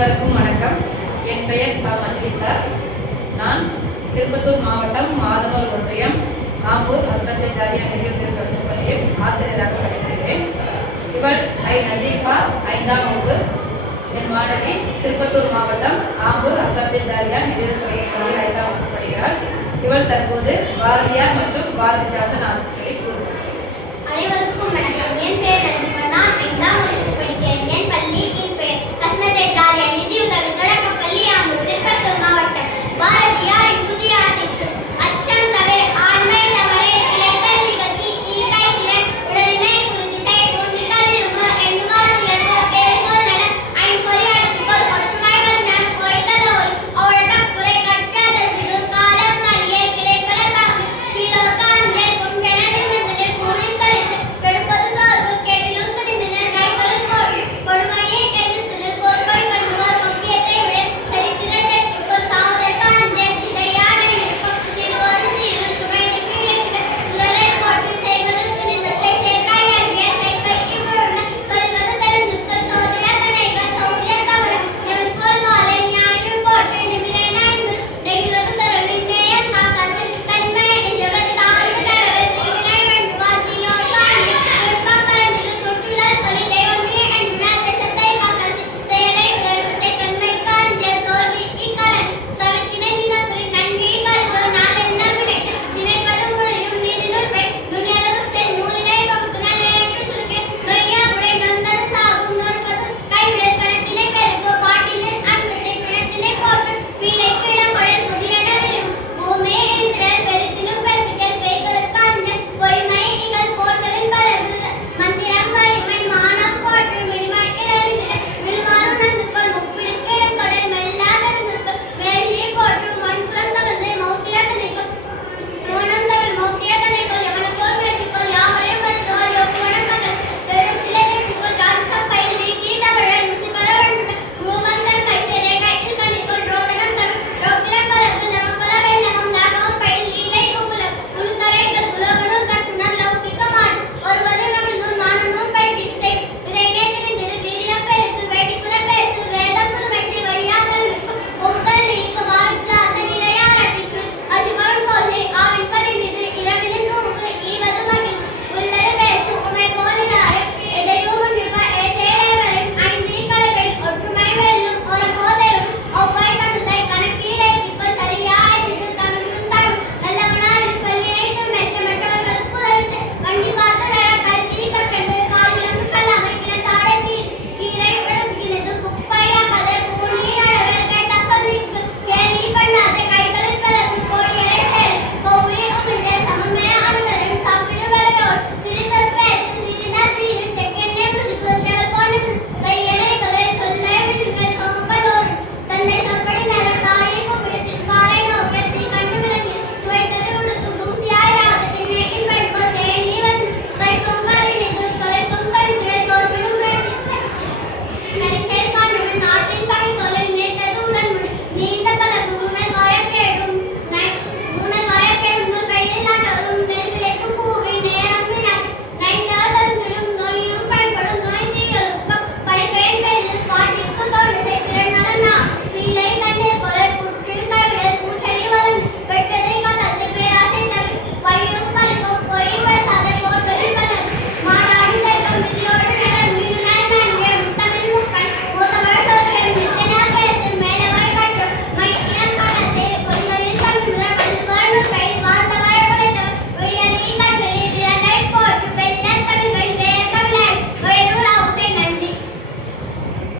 அனைவருக்கும் வணக்கம். என் பெயர் சா மஞ்சுளா. நான் திருப்பத்தூர் மாவட்டம் மாதனூர் ஒன்றியம் ஆம்பூர் ஹஸ்பண்ட் ஜாலியா மெடிக்கல் தொடர்பு பள்ளியில் ஆசிரியராக பணிபுரிகிறேன். இவள் ஐ நசீஃபா, 5ஆம் வகுப்பு. என் மாணவி திருப்பத்தூர் மாவட்டம் ஆம்பூர் ஹஸ்பண்ட் ஜாலியா மெடிக்கல் பள்ளியில் 5ஆம் வகுப்பு படிக்கிறாள். இவள் தற்போது பாரதியார் மற்றும் பாரதிதாசன் ஆசிரியரை கூறுகிறார். அனைவருக்கும் வணக்கம். என் பெயர் நசீஃபா. நான் 5ஆம்